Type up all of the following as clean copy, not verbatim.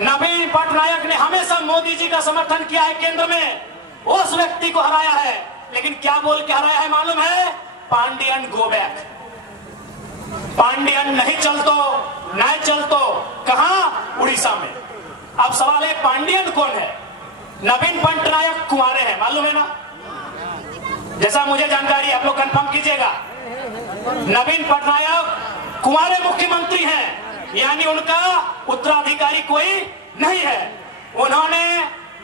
नवीन पटनायक ने हमेशा मोदी जी का समर्थन किया है, केंद्र में उस व्यक्ति को हराया है। लेकिन क्या बोल के हराया है मालूम है? Pandian go back. पांडियन नहीं चलतो, नहीं चलतो। कहां? उड़ीसा में। अब सवाल है पांडियन कौन है? नवीन पटनायक कुंवारे हैं, मालूम है ना? जैसा मुझे जानकारी, आप लोग कंफर्म कीजिएगा। नवीन पटनायक कुंवारे मुख्यमंत्री हैं, यानी उनका उत्तराधिकारी कोई नहीं है। उन्होंने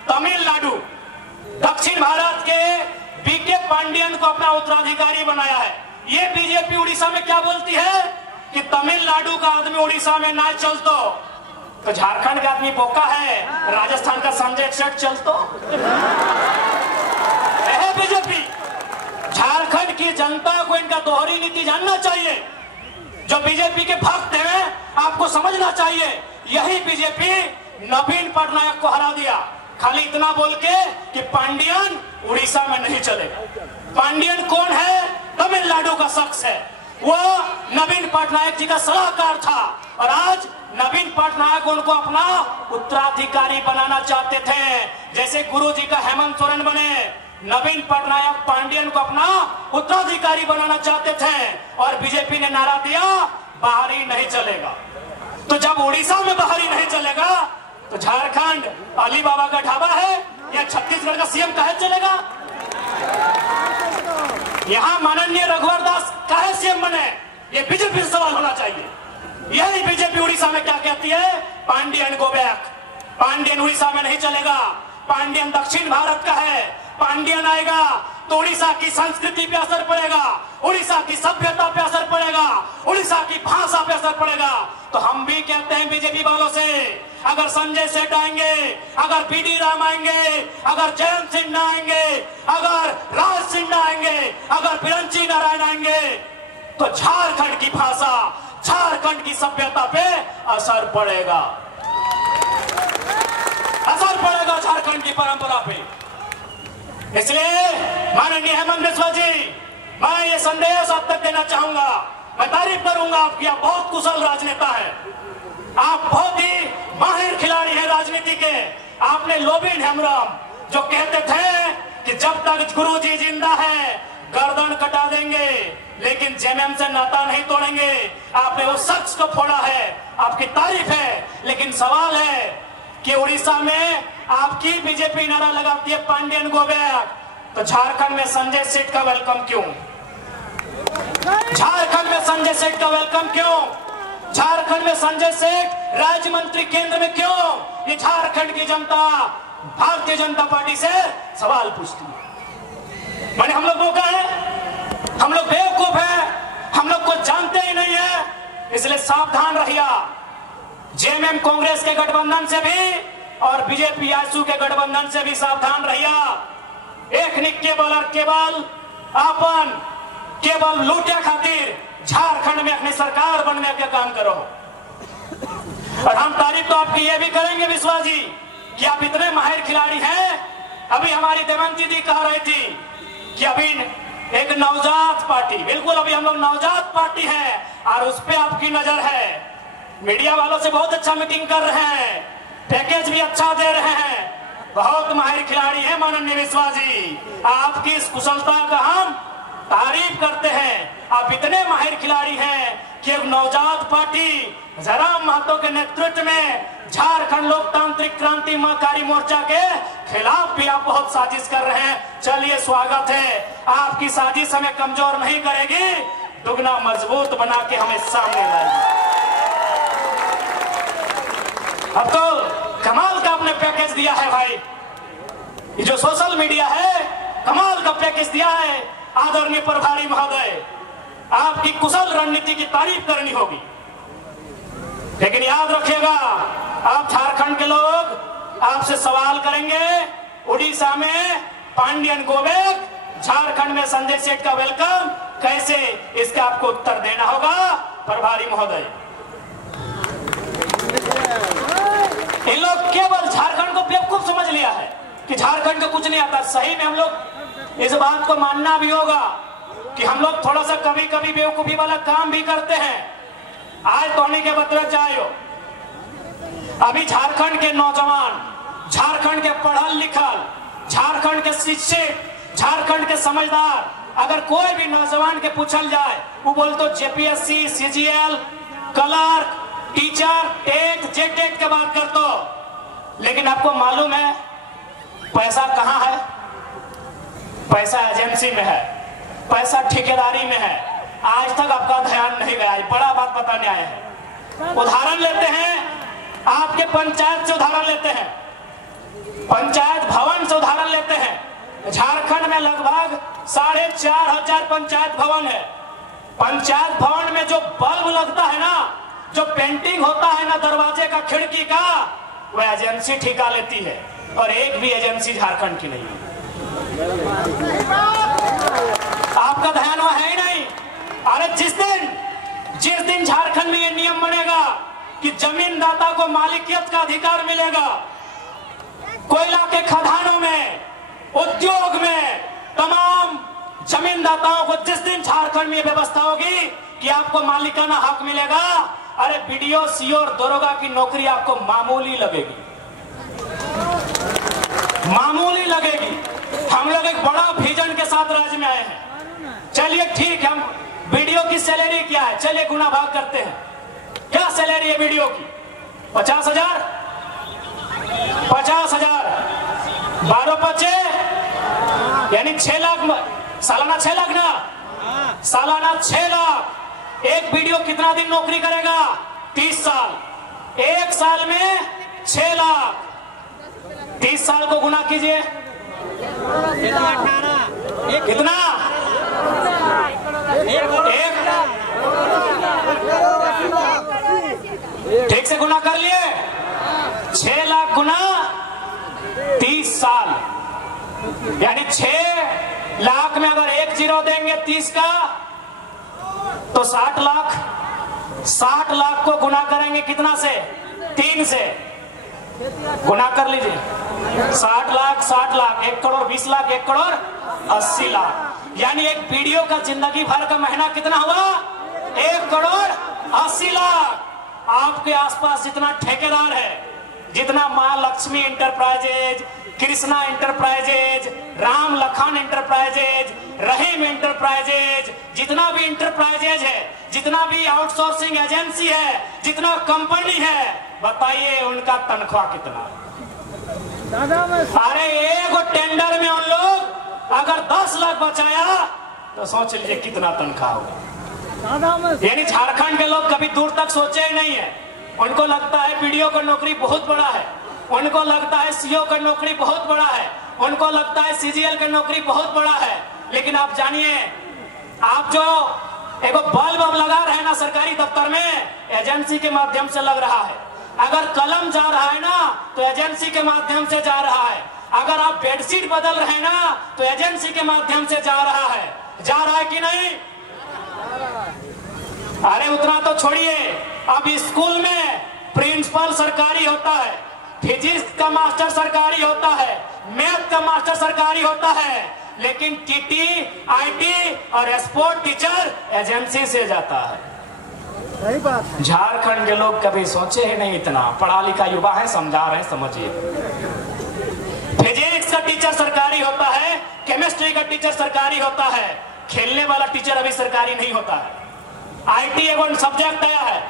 तमिलनाडु, दक्षिण भारत के बीके पांडियन को अपना उत्तराधिकारी बनाया है। ये बीजेपी उड़ीसा में क्या बोलती है कि तमिलनाडु का आदमी उड़ीसा में ना चलतो, तो झारखंड का आदमी बोका है, राजस्थान का संजय सेठ चलतो। बीजेपी, झारखंड की जनता को इनका दोहरी नीति जानना चाहिए। जो बीजेपी के भक्त हैं, आपको समझना चाहिए, यही बीजेपी नवीन पटनायक को हरा दिया, खाली इतना बोल के कि पांडियन उड़ीसा में नहीं चलेगा। पांडियन कौन है? तमिलनाडु का शख्स है, वो नवीन पटनायक जी का सलाहकार था, और आज नवीन पटनायक उनको अपना उत्तराधिकारी बनाना चाहते थे। जैसे गुरु जी का हेमंत सोरेन बने, नवीन पटनायक पांडियन को अपना उत्तराधिकारी बनाना चाहते थे, और बीजेपी ने नारा दिया बाहरी नहीं चलेगा। तो जब उड़ीसा में बाहरी नहीं चलेगा, तो झारखंड अली बाबा का ढाबा है या छत्तीसगढ़ का सीएम काहे चलेगा? यहाँ माननीय रघुवर दास काहे सीएम बने? ये बीजेपी से सवाल होना चाहिए। यही बीजेपी उड़ीसा में क्या कहती है? Pandian go back. पांडियन उड़ीसा में नहीं चलेगा। पांडियन दक्षिण भारत का है। पांडियन आएगा तो उड़ीसा की संस्कृति पे असर पड़ेगा, उड़ीसा की सभ्यता पे असर पड़ेगा, उड़ीसा की भाषा पे असर पड़ेगा। तो हम भी कहते हैं बीजेपी वालों से, अगर संजय सेठ आएंगे, अगर बीडी राम आएंगे, अगर जयंत सिन्हा आएंगे, अगर राज सिन्हा आएंगे, अगर बिरंची नारायण आएंगे, तो झारखंड की भाषा, झारखंड की सभ्यता पे असर पड़ेगा, असर पड़ेगा झारखंड की परंपरा पे। इसलिए माननीय हेमंत बिस्वा जी, मैं ये संदेश आप तक देना चाहूंगा। मैं तारीफ करूंगा आपकी, आप बहुत कुशल राजनेता है, आप बहुत ही माहिर खिलाड़ी हैं राजनीति के। आपने लोबिन हेमराम जो कहते थे कि जब तक गुरु जी जिंदा है गर्दन कटा देंगे, लेकिन जेएमएम से नाता नहीं तोड़ेंगे, आपने उस शख्स को फोड़ा है, आपकी तारीफ है। लेकिन सवाल है कि उड़ीसा में आपकी बीजेपी नारा लगाती है पांडियन गो बैक, तो झारखंड में संजय सेठ का वेलकम क्यों? झारखंड में संजय सेठ का वेलकम क्यों? झारखंड में संजय सेठ राज्य मंत्री केंद्र में क्यों? ये झारखंड की जनता भारतीय जनता पार्टी से सवाल पूछती है। माने हम लोग बोका है, हम लोग बेवकूफ है, हम लोग को जानते ही नहीं है। इसलिए सावधान रहिए। जेएमएम कांग्रेस के गठबंधन से भी और बीजेपी आजसू के गठबंधन से भी सावधान रहिए। एक निक केवल लूटिया खातिर झारखंड में अपनी सरकार बनने का काम करो। और हम तारीफ तो आपकी ये भी करेंगे विश्वास जी कि आप इतने माहिर खिलाड़ी हैं। अभी हमारी देवंती जी कह रही थी कि अभी एक नवजात पार्टी, बिल्कुल अभी हम लोग नवजात पार्टी है, और उस पर आपकी नजर है। मीडिया वालों से बहुत अच्छा मीटिंग कर रहे हैं, पैकेज भी अच्छा दे रहे हैं, बहुत माहिर खिलाड़ी है माननीय विश्वास जी। आपकी इस कुशलता का हम तारीफ करते हैं। आप इतने माहिर खिलाड़ी हैं कि एक नवजात पार्टी जयराम महतो के नेतृत्व में झारखंड लोकतांत्रिक क्रांतिकारी मोर्चा के खिलाफ भी आप बहुत साजिश कर रहे हैं। चलिए स्वागत है, आपकी साजिश हमें कमजोर नहीं करेगी, दुगना मजबूत बना के हमें सामने लाएगी। अब तो कमाल का आपने पैकेज दिया है भाई, ये जो सोशल मीडिया है कमाल का पैकेज दिया है। आदरणीय प्रभारी महोदय, आपकी कुशल रणनीति की तारीफ करनी होगी, लेकिन याद रखिएगा आप झारखंड के लोग आपसे सवाल करेंगे, उड़ीसा में पांडियन गो बैक, झारखंड में संजय सेठ का वेलकम, कैसे, इसका आपको उत्तर देना होगा प्रभारी महोदय। इन लोग केवल झारखंड को बेवकूफ समझ लिया है कि झारखंड को कुछ नहीं आता। सही में हम लोग इस बात को मानना भी होगा कि हम लोग थोड़ा सा कभी कभी बेवकूफी वाला काम भी करते हैं। आज तोनी के बतरे जायो, अभी झारखंड के नौजवान, झारखंड के पढ़ल लिखल, झारखंड के शिक्षित, झारखंड के समझदार, अगर कोई भी नौजवान के पूछल जाए वो बोलते JPSC, CGL, clerk, teacher, TET, JTET की बात करते। लेकिन आपको मालूम है पैसा कहाँ है? पैसा एजेंसी में है, पैसा ठेकेदारी में है। आज तक आपका ध्यान नहीं गया, बड़ा बात बताने आए हैं। उदाहरण लेते हैं, आपके पंचायत से उदाहरण लेते हैं, पंचायत भवन से उदाहरण लेते हैं। झारखंड में लगभग 4,500 पंचायत भवन है। पंचायत भवन में जो बल्ब लगता है ना, जो पेंटिंग होता है ना दरवाजे का, खिड़की का, वह एजेंसी ठेका लेती है। और एक भी एजेंसी झारखंड की नहीं है। आपका ध्यान वहां है ही नहीं। अरे जिस दिन झारखंड में ये नियम बनेगा कि जमीनदाता को मालिकियत का अधिकार मिलेगा, कोयला के खदानों में, उद्योग में, तमाम जमीनदाताओं को जिस दिन झारखंड में व्यवस्था होगी कि आपको मालिकाना हक मिलेगा, अरे बीडीओ, सीओ और दरोगा की नौकरी आपको मामूली लगेगी, मामूली लगेगी। हम लोग एक बड़ा विजन के साथ राज्य में आए हैं। चलिए ठीक है, हम बीडीओ की सैलरी क्या है, चलिए गुना भाग करते हैं। क्या सैलरी है बीडीओ की? 50,000, 50,000, 12/5 यानी 6 लाख, सालाना 6 लाख ना, सालाना 6 लाख। एक बीडीओ कितना दिन नौकरी करेगा? 30 साल। एक साल में 6 लाख, 30 साल को गुना कीजिए, कितना? ठीक से गुना कर लिए, 6 लाख गुना 30 साल, यानी 6 लाख में अगर 1 जीरो देंगे 30 का तो 60 लाख। 60 लाख को गुना करेंगे कितना से? 3 से। गुना कर लीजिए, 60 लाख, 60 लाख, 1 करोड़ 20 लाख, 1 करोड़ 80 लाख। यानी एक बीडीओ का जिंदगी भर का महीना कितना हुआ? 1 करोड़ 80 लाख। आपके आसपास जितना ठेकेदार है, जितना मां Lakshmi enterprises, Krishna enterprises, Ram Lakhan enterprises, Rahim enterprises, जितना भी इंटरप्राइजेज है, जितना भी आउटसोर्सिंग एजेंसी है, जितना कंपनी है, बताइए उनका तनख्वाह कितना? अरे एक टेंडर में उन लोग अगर 10 लाख बचाया तो सोच लीजिए कितना तनख्वाह होगा। यानी झारखंड के लोग कभी दूर तक सोचे ही नहीं है। उनको लगता है बीडीओ का नौकरी बहुत बड़ा है, उनको लगता है सीओ का नौकरी बहुत बड़ा है, उनको लगता है सीजीएल का नौकरी बहुत बड़ा है। लेकिन आप जानिए, आप जो एक बल्ब लगा रहे हैं ना सरकारी दफ्तर में, एजेंसी के माध्यम से लग रहा है। अगर कलम जा रहा है ना तो एजेंसी के माध्यम से जा रहा है। अगर आप बेडशीट बदल रहे हैं ना तो एजेंसी के माध्यम से जा रहा है। जा रहा है कि नहीं? अरे उतना तो छोड़िए, अब स्कूल में प्रिंसिपल सरकारी होता है, फिजिक्स का मास्टर सरकारी होता है, मैथ का मास्टर सरकारी होता है, लेकिन टीटी, आईटी और स्पोर्ट टीचर एजेंसी से जाता है। सही बात। झारखंड के लोग कभी सोचे ही नहीं इतना। पढ़ा लिखा युवा है, समझा रहे हैं, समझिए। फिजिक्स का टीचर सरकारी होता है, केमिस्ट्री का टीचर सरकारी होता है, खेलने वाला टीचर अभी सरकारी नहीं होता है। आईटी एवं सब्जेक्ट आया है,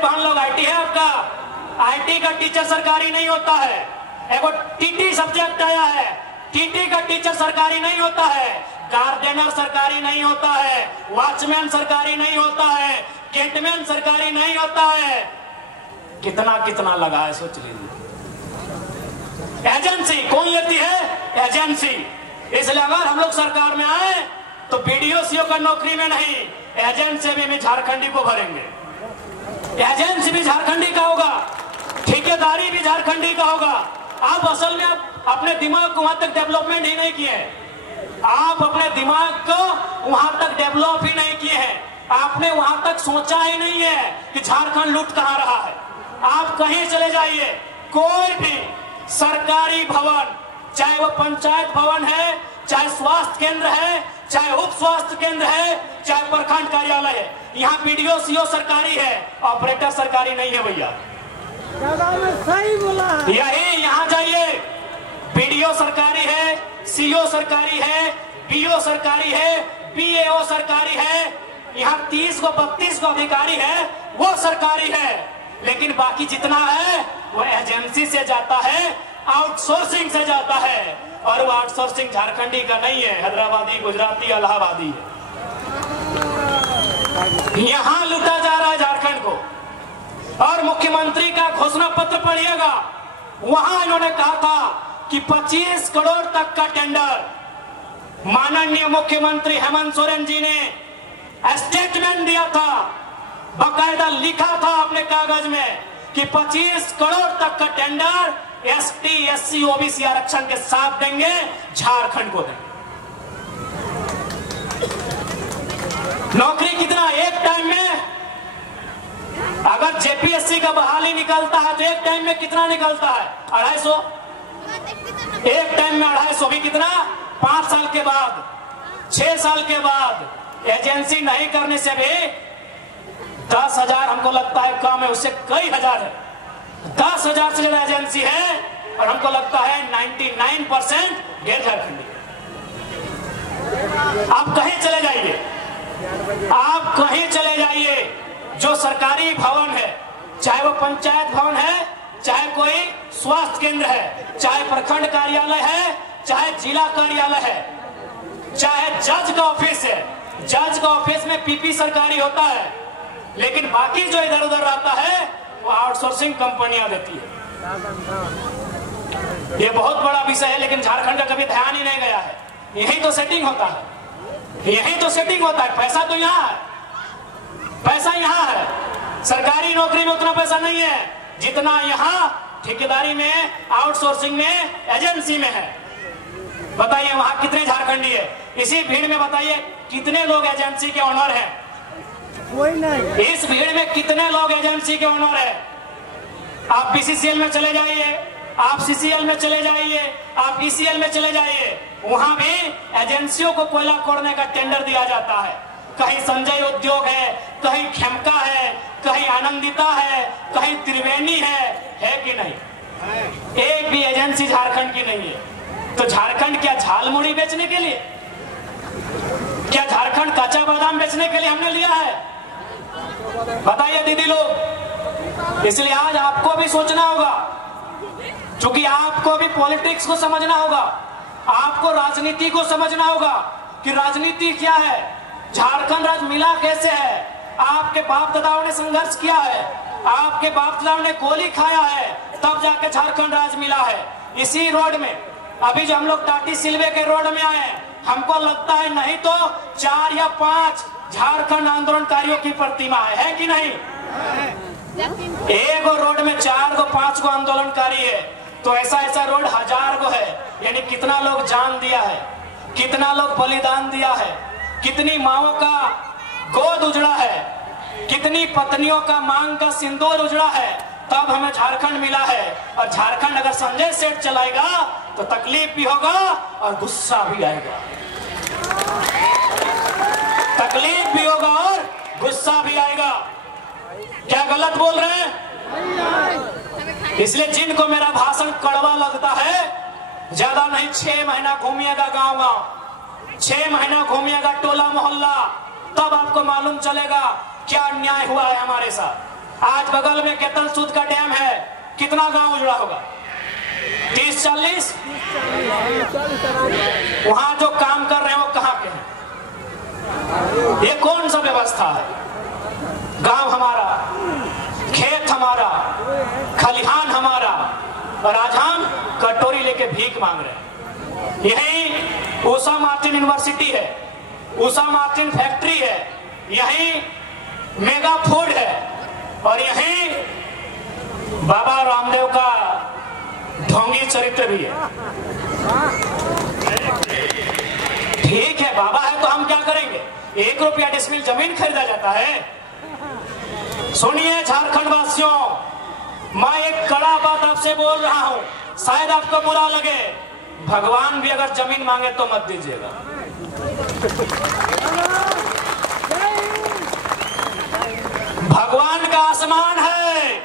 भान लोग आईटी है आपका, आईटी का टीचर सरकारी नहीं होता है। एगो टीटी सब्जेक्ट आया है, टीटी का टीचर सरकारी नहीं होता है, गार्डनर सरकारी नहीं होता है, वॉचमैन सरकारी नहीं होता है, गेटमैन सरकारी नहीं होता है। कितना कितना लगा है सोच लीजिए। एजेंसी कौन लेती है? एजेंसी। इसलिए अगर हम लोग सरकार में आए तो बीडीओ सीओ का नौकरी में नहीं, एजेंसी में भी झारखंडी को भरेंगे। एजेंसी भी झारखंडी का होगा, ठेकेदारी भी झारखंडी का होगा। आप असल में आप अपने दिमाग को वहां तक डेवलपमेंट ही नहीं किए हैं। आप अपने दिमाग को वहां तक डेवलप ही नहीं किए हैं। आपने वहां तक सोचा ही नहीं है कि झारखंड लूट कहां रहा है। आप कहीं चले जाइए, कोई भी सरकारी भवन, चाहे वो पंचायत भवन है, चाहे स्वास्थ्य केंद्र है, चाहे उप स्वास्थ्य केंद्र है, चाहे प्रखंड कार्यालय है, यहाँ बीडीओ सीओ सरकारी है, ऑपरेटर सरकारी नहीं है भैया। सही बोला। यही यहाँ जाइए, बीडीओ सरकारी है, सीओ सरकारी है, बीओ सरकारी है, बीएओ सरकारी है, यहाँ 30 को 32 को अधिकारी है, वो सरकारी है। लेकिन बाकी जितना है वो एजेंसी से जाता है, आउटसोर्सिंग से जाता है, और वो आउटसोर्सिंग झारखंडी का नहीं है, हैदराबादी, गुजराती, इलाहाबादी है। यहाँ लूटा जा रहा है झारखंड को। और मुख्यमंत्री का घोषणा पत्र पढ़िएगा, वहां इन्होंने कहा था कि 25 करोड़ तक का टेंडर। माननीय मुख्यमंत्री हेमंत सोरेन जी ने स्टेटमेंट दिया था, बाकायदा लिखा था अपने कागज में कि 25 करोड़ तक का टेंडर एसटी, एससी, ओबीसी आरक्षण के साथ देंगे, झारखंड को देंगे। नौकरी कितना एक टाइम में, अगर जेपीएससी का बहाली निकलता है तो एक टाइम में कितना निकलता है? 250। एक टाइम में 250 भी कितना? 5 साल के बाद, 6 साल के बाद एजेंसी नहीं करने से भी 10,000 हमको लगता है कम है, उससे कई हजार है। 10,000 से ज्यादा एजेंसी है, और हमको लगता है 99% गैर झारखंडी। आप कहीं चले जाइए, आप कहीं चले जाइए, जो सरकारी भवन है, चाहे वो पंचायत भवन है, चाहे कोई स्वास्थ्य केंद्र है, चाहे प्रखंड कार्यालय है, चाहे जिला कार्यालय है, चाहे जज का ऑफिस है, जज का ऑफिस में पीपी सरकारी होता है, लेकिन बाकी जो इधर उधर रहता है वो आउटसोर्सिंग कंपनियां देती है। ये बहुत बड़ा विषय है, लेकिन झारखंड का कभी ध्यान ही नहीं गया है। यही तो सेटिंग होता है, यही तो सेटिंग होता है। पैसा तो यहाँ है, पैसा यहाँ है। सरकारी नौकरी में उतना पैसा नहीं है जितना यहाँ ठेकेदारी में, आउटसोर्सिंग में, एजेंसी में है। बताइए वहां कितने झारखंडी है? इसी भीड़ में बताइए कितने लोग एजेंसी के ओनर हैं? कोई नहीं। इस भीड़ में कितने लोग एजेंसी के ओनर है? आप बीसीसीएल में चले जाइए, आप सीसीएल में चले जाइए, आप ईसीएल में चले जाइए, वहां भी एजेंसियों को कोयला खोदने का टेंडर दिया जाता है। कहीं संजय उद्योग है, कहीं खेमका है, कहीं आनंदिता है, कहीं त्रिवेणी है कि नहीं? एक भी एजेंसी झारखंड की नहीं है। तो झारखंड क्या झालमुड़ी बेचने के लिए, क्या झारखंड कच्चा बादाम बेचने के लिए हमने लिया है? बताइए दीदी लोग। इसलिए आज आपको भी सोचना होगा, क्योंकि आपको भी पॉलिटिक्स को समझना होगा, आपको राजनीति को समझना होगा कि राजनीति क्या है, झारखंड राज्य मिला कैसे है। आपके बाप दादाओं ने संघर्ष किया है, आपके बाप दादाओं ने गोली खाया है, तब जाके झारखंड राज्य मिला है। इसी रोड में अभी जो हम लोग टाटी सिलवे के रोड में आए, हमको लगता है नहीं तो 4 या 5 झारखंड आंदोलनकारियों की प्रतिमा है कि नहीं? एक रोड में 4 को 5 को आंदोलनकारी है, तो ऐसा रोड 1000 को है। यानी कितना लोग जान दिया है, कितना लोग बलिदान दिया है, कितनी माओं का गोद उजड़ा है, कितनी पत्नियों का मांग का सिंदूर उजड़ा है, तब हमें झारखंड मिला है। और झारखंड अगर संजय सेठ चलाएगा तो तकलीफ भी होगा और गुस्सा भी आएगा, तकलीफ भी होगा और गुस्सा भी आएगा। क्या गलत बोल रहे हैं? इसलिए जिनको मेरा भाषण कड़वा लगता है, ज्यादा नहीं 6 महीना घूमिएगा गांव गांव, 6 महीना घूमिएगा टोला मोहल्ला, तब आपको मालूम चलेगा क्या अन्याय हुआ है हमारे साथ। आज बगल में केतन सूद का डैम है, कितना गांव उजड़ा होगा? 30-40। वहां जो काम कर रहे हैं वो कहां के हैं? ये कौन सा व्यवस्था है? गांव हमारा, खेत हमारा, खलिहान हमारा, और आज हम कटोरी लेके भीख मांग रहे हैं। यही उषा मार्टिन यूनिवर्सिटी है, उषा मार्टिन फैक्ट्री है, यही मेगा फूड है, और यही बाबा रामदेव का ढोंगी चरित्र भी है। ठीक है, बाबा है तो हम क्या करेंगे? 1 रुपया डिसमिल जमीन खरीदा जाता है? सुनिए झारखंड वासियों, मैं एक कड़ा बात आपसे बोल रहा हूं, शायद आपको बुरा लगे, भगवान भी अगर जमीन मांगे तो मत दीजिएगा। भगवान का आसमान है,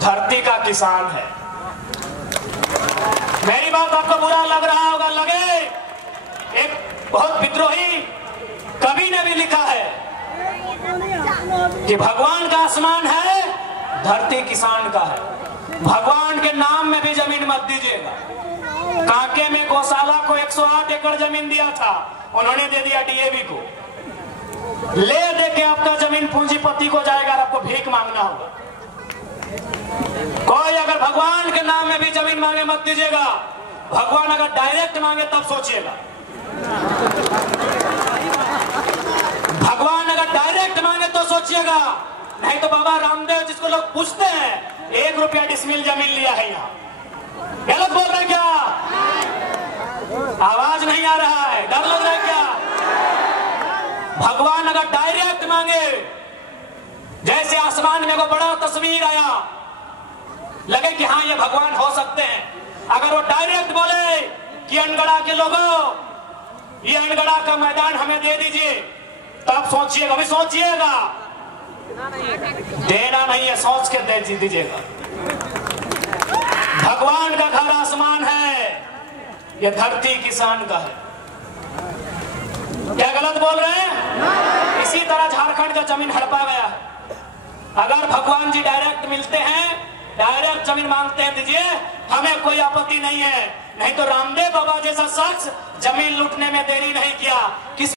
धरती का किसान है। मेरी बात आपको बुरा लग रहा होगा, लगे, एक बहुत विद्रोही कवि ने भी लिखा है कि भगवान का आसमान है, धरती किसान का है। भगवान के नाम में भी जमीन मत दीजिएगा। कांके में गौशाला को 108 एकड़ जमीन दिया था, उन्होंने दे दिया डीएवी को। ले दे के आपका जमीन पूंजीपति को जाएगा और आपको भीख मांगना होगा। कोई अगर भगवान के नाम में भी जमीन मांगे मत दीजिएगा। भगवान अगर डायरेक्ट मांगे तब सोचिएगा। भगवान अगर डायरेक्ट मांगे तो सोचिएगा, नहीं तो बाबा रामदेव जिसको लोग पूछते हैं 1 रुपया डिसमिल जमीन लिया है, यहाँ गलत बोल रहे क्या? आवाज नहीं आ रहा है, डर लग रहा है क्या? भगवान अगर डायरेक्ट मांगे, जैसे आसमान में को बड़ा तस्वीर आया, लगे कि हाँ ये भगवान हो सकते हैं, अगर वो डायरेक्ट बोले कि अनगढ़ा के लोगों ये अनगढ़ा का मैदान हमें दे दीजिए, तब सोचिएगा, अभी सोचिएगा, देना नहीं है, सोच के दे दीजिएगा। भगवान का घर आसमान है, ये धरती किसान का है। क्या गलत बोल रहे हैं? इसी तरह झारखंड का जमीन हड़पा गया है। अगर भगवान जी डायरेक्ट मिलते हैं, डायरेक्ट जमीन मांगते हैं, दीजिए, हमें कोई आपत्ति नहीं है। नहीं तो रामदेव बाबा जैसा शख्स जमीन लूटने में देरी नहीं किया। किस